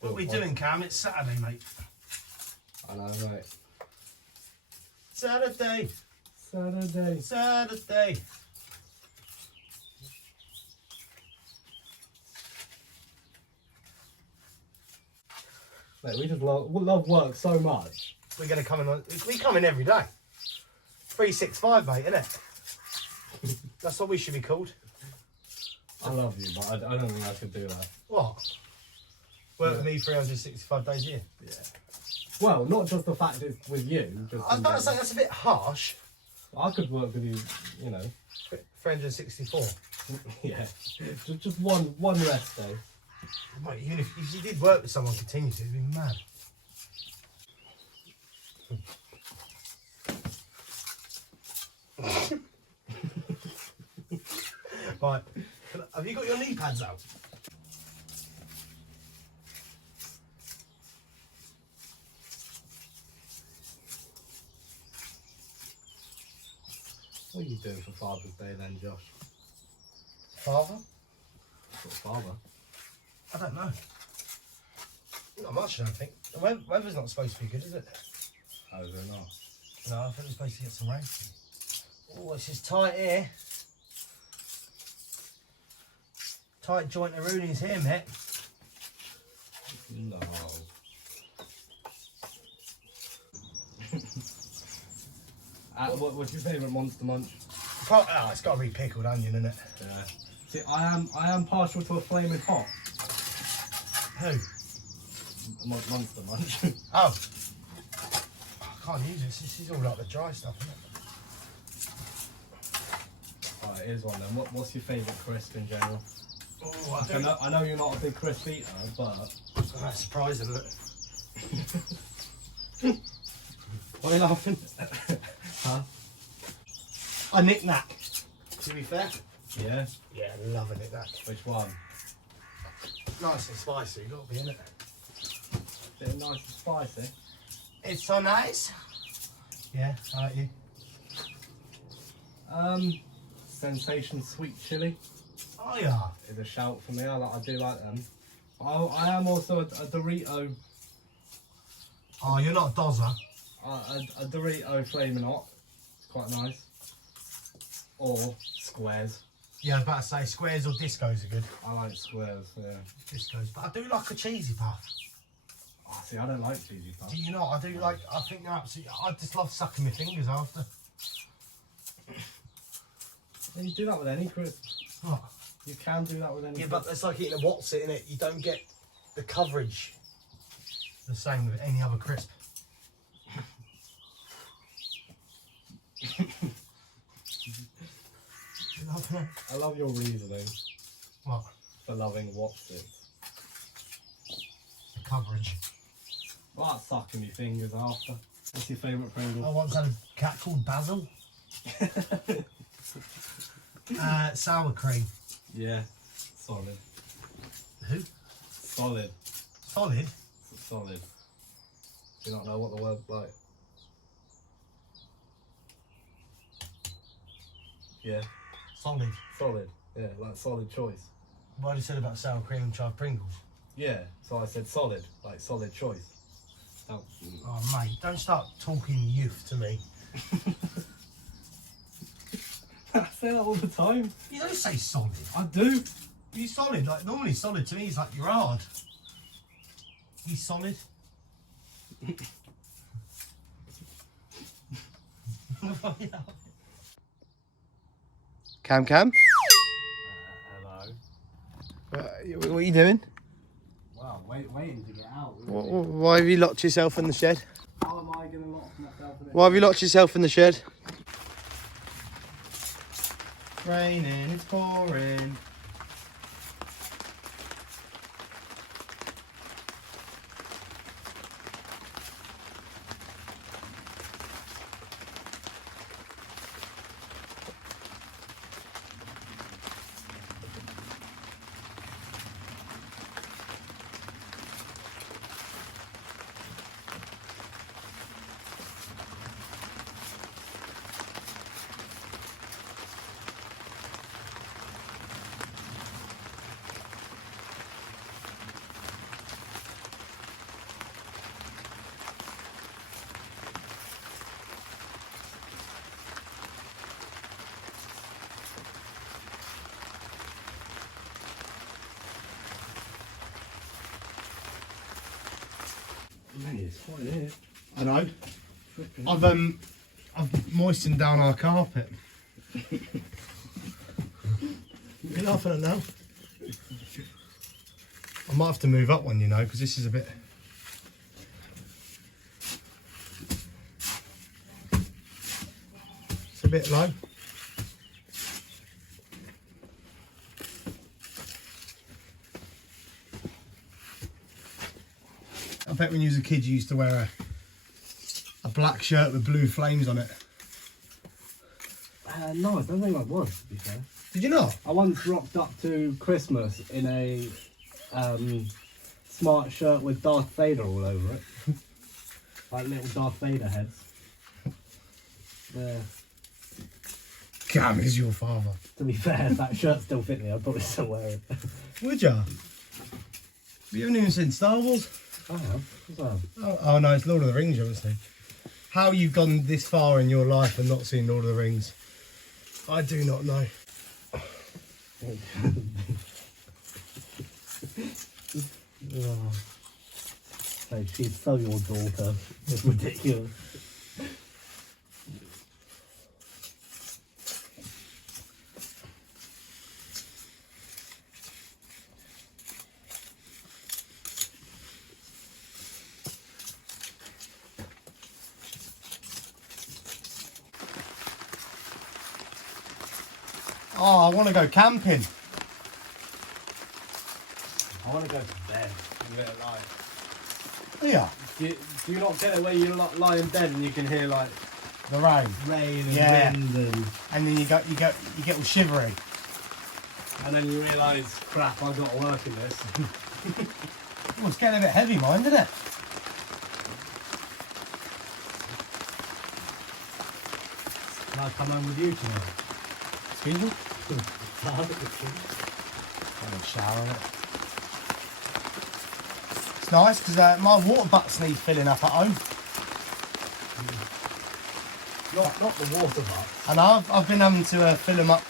What are we doing, Cam? It's Saturday, mate. I know, mate. Saturday. Saturday. Saturday. Mate, we just love work so much. We're going to come in. We come in every day. 365, mate, innit? That's what we should be called. I love you, but I don't think I could do that. What? Work with me 365 days a year. Yeah. Well, not just the fact it's with you. Just I was about to say that's a bit harsh. I could work with you, you know. 364. Yeah. Just one rest day. Mate, even if you did work with someone continuously, it'd be mad. Right, have you got your knee pads out? What are you doing for Father's Day then, Josh? Father? What father? I don't know. Not much, I don't think. The weather's not supposed to be good, is it? Oh, is it not? No, I think we're supposed to get some rain. Oh, this is tight here. Tight joint of Rooney's here, mate. No. What's your favourite Monster Munch? Oh, it's got to be pickled onion, isn't it? Yeah. See, I am partial to a flaming hot. Who? Monster Munch. Oh. I can't use this. This is all like the dry stuff, isn't it? Alright, here's one then. What's your favourite crisp in general? Oh, I know you're not a big crisp eater, but... That's surprising, isn't it? Why are you laughing? Huh? A knick-knack. To be fair. Yeah? Yeah, loving it, that. Which one? Nice and spicy, got to be, innit? Bit nice and spicy. It's so nice. Yeah, I like you. Sensation sweet chili Oh, yeah. is a shout for me. I do like them. I am also a Dorito. Oh, you're not a dozzer. A Dorito flaming hot. It's quite nice. Or squares. Yeah, I was about to say squares or discos are good. I like squares, yeah. Discos, but I do like a cheesy puff. Oh, see, I don't like cheesy puffs. Do you not? I do like, I think they're absolutely, I just love sucking my fingers after. And you do that with any crisp. What? You can do that with any Yeah, crisp. but it's like eating a what's it, innit? You don't get the coverage the same with any other crisp. You love that? I love your reasoning What? for loving what's it. The coverage. Well, that's sucking your fingers after. What's your favourite Pringle? I once had a cat called Basil. Sour cream. Yeah, solid. Who? Solid. Solid. Solid. Do you not know what the word's like? Yeah. Solid. Solid. Yeah, like solid choice. What you said about sour cream and chive Pringles? Yeah, so I said solid, like solid choice. Oh, Oh mate, don't start talking youth to me. I say that all the time. You don't say solid. I do. You solid, like normally solid to me is like you're hard. You solid? Cam? Hello. What are you doing? Wow, waiting to get out. Why have you locked yourself in the shed? How am I going to lock myself in it? Why have you locked yourself in the shed? Raining, it's pouring. Mate, it's hot in here. I know. I've moistened down our carpet. You're laughing at now. I might have to move up one, you know, because this is a bit. It's a bit low. I bet when you was a kid you used to wear a black shirt with blue flames on it. No, I don't think I was, to be fair. Did you not? I once rocked up to Christmas in a smart shirt with Darth Vader all over it. Like little Darth Vader heads. Yeah. Cam is your father. To be fair, if that shirt still fit me, I'd probably still wear it. Would ya? You haven't even seen Star Wars? I have. What's that? Oh no, it's Lord of the Rings, you haven't seen. How you've gone this far in your life and not seen Lord of the Rings, I do not know. Oh. So she's so your daughter. It's ridiculous. Oh, I want to go camping. I want to go to bed. A bit of light. Yeah. Do you not get it where you lie in bed and you can hear like The rain. rain and Yeah. wind And then you get all shivery. and then you realise, crap, I've got to work in this. Oh, it's getting a bit heavy, mind, isn't it? Can I come home with you tonight? Excuse me? No. I'm in the shower in it. It's nice because my water butts need filling up at home. Not the water butt. And I've been having to fill them up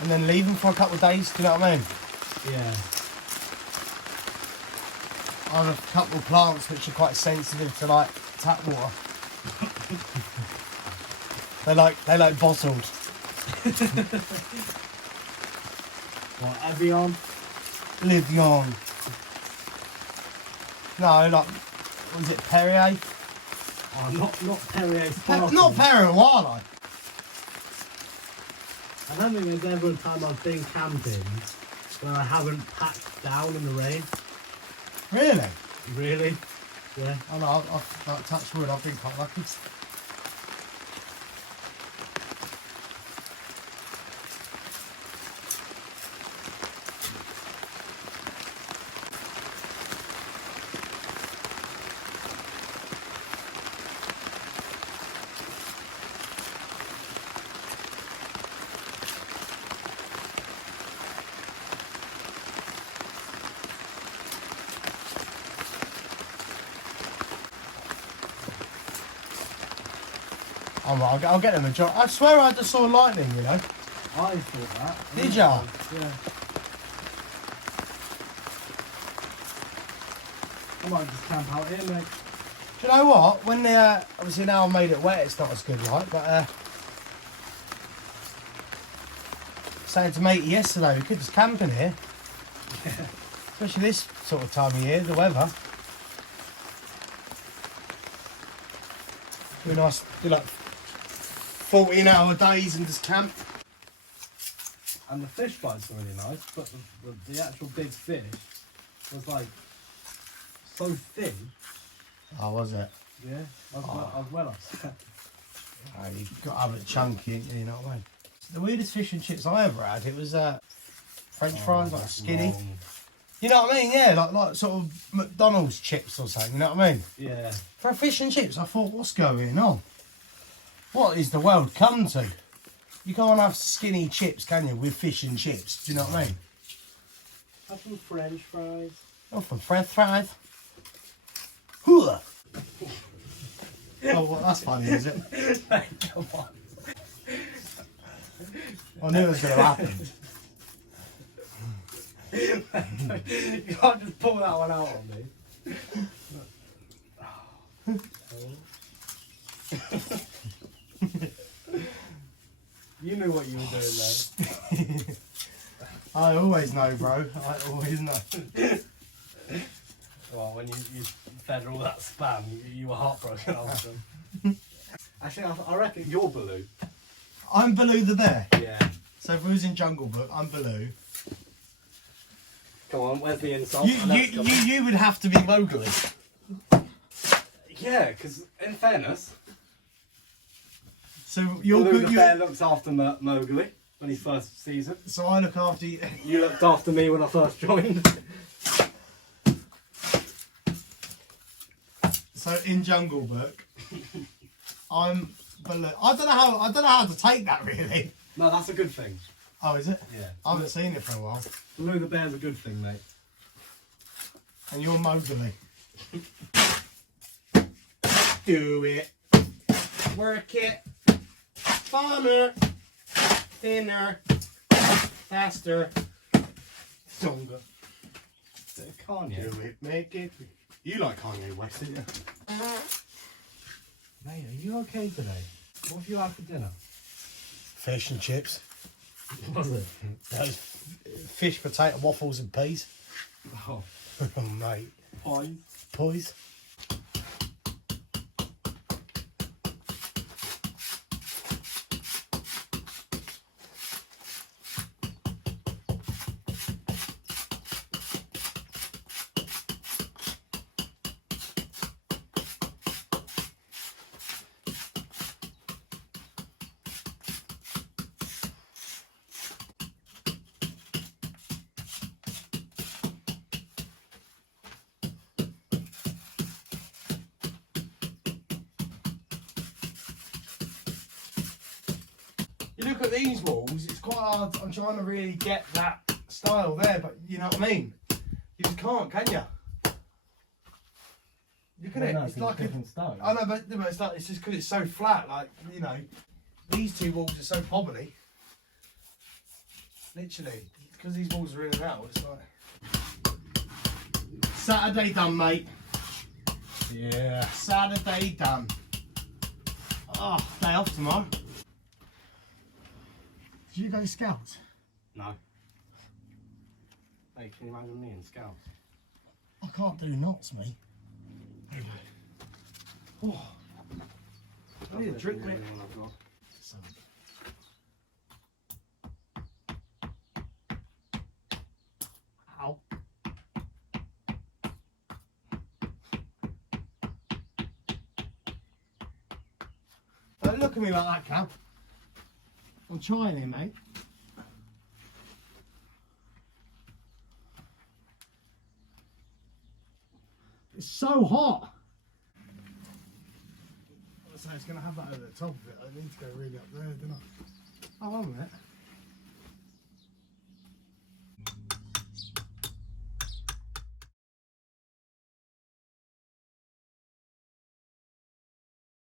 and then leave them for a couple of days, do you know what I mean? Yeah. I have a couple of plants which are quite sensitive to like tap water. they like bottled. What, Evian? Live on. No, like, was it Perrier? Oh, not Perrier Sparkle. Not Perrier Wildlife. I don't think there's ever a time I've been camping where I haven't packed down in the rain. Really? Really? Yeah. Oh no, I've like, touched wood, I've been quite lucky. I'll get them a job. I swear I just saw lightning, you know. I thought that. Did ya? Yeah. I might just camp out here, mate. Do you know what? When they obviously now I've made it wet, it's not as good, like. But saying to matey yesterday, we could just camp in here. Yeah. Especially this sort of time of year, the weather. Be nice, do like 14-hour days and just camp. And the fish bites were really nice, but the actual big fish was like so thin. Oh, was it? Yeah, I was well upset. Oh, you've got to have it chunky, you know what I mean? The weirdest fish and chips I ever had, it was French fries, like skinny. Long. You know what I mean? Yeah, like sort of McDonald's chips or something, you know what I mean? Yeah. For fish and chips, I thought, what's going on? What is the world come to? You can't have skinny chips, can you, with fish and chips? Do you know what I mean? Have some French fries. Oh, from French fries. Hooah! Oh, well, that's funny, is it? Come on. I knew it was going to happen. You can't just pull that one out on me. You knew what you were doing there. I always know, bro. I always know. Well, when you fed her all that spam, you were heartbroken after them. Actually, I reckon you're Baloo. I'm Baloo the bear. Yeah. So if we was in Jungle Book, I'm Baloo. Come on, where's the insult? You would have to be Mowgli. Yeah, because in fairness, So you're Baloo the good. bear looks after Mowgli when he's first season. So I look after you. You looked after me when I first joined. So in Jungle Book, I'm Baloo. I don't know how to take that really. No, that's a good thing. Oh, is it? Yeah. I haven't seen it for a while. Baloo the bear's a good thing, mate. And you're Mowgli. Do it. Work it. Farmer. Thinner. Faster. Stronger. Kanye. Do it. Make it. You like Kanye West, didn't you? Mate, are you okay today? What have you had for dinner? Fish and chips. Was it? Those fish, potato, waffles and peas. Oh, Oh, mate. pies. Pies. You look at these walls, it's quite hard. I'm trying to really get that style there, but you know what I mean? You just can't, can you? Look at it, No, it's like a different stone. I know, but it's like, it's just because it's so flat, like, you know, these two walls are so pobbly. Literally, because these walls are in and out, it's like... Saturday done, mate. Yeah. Saturday done. Oh, day off tomorrow. Did you go Scouts? No. Hey, can you imagine me in Scouts? I can't do knots, me. Oh. I need a drink, mate. Ow. Don't look at me like that, Cam. I'm trying here, mate. It's so hot. So it's going to have that over the top of it. I need to go really up there, don't I? Oh, wait a minute.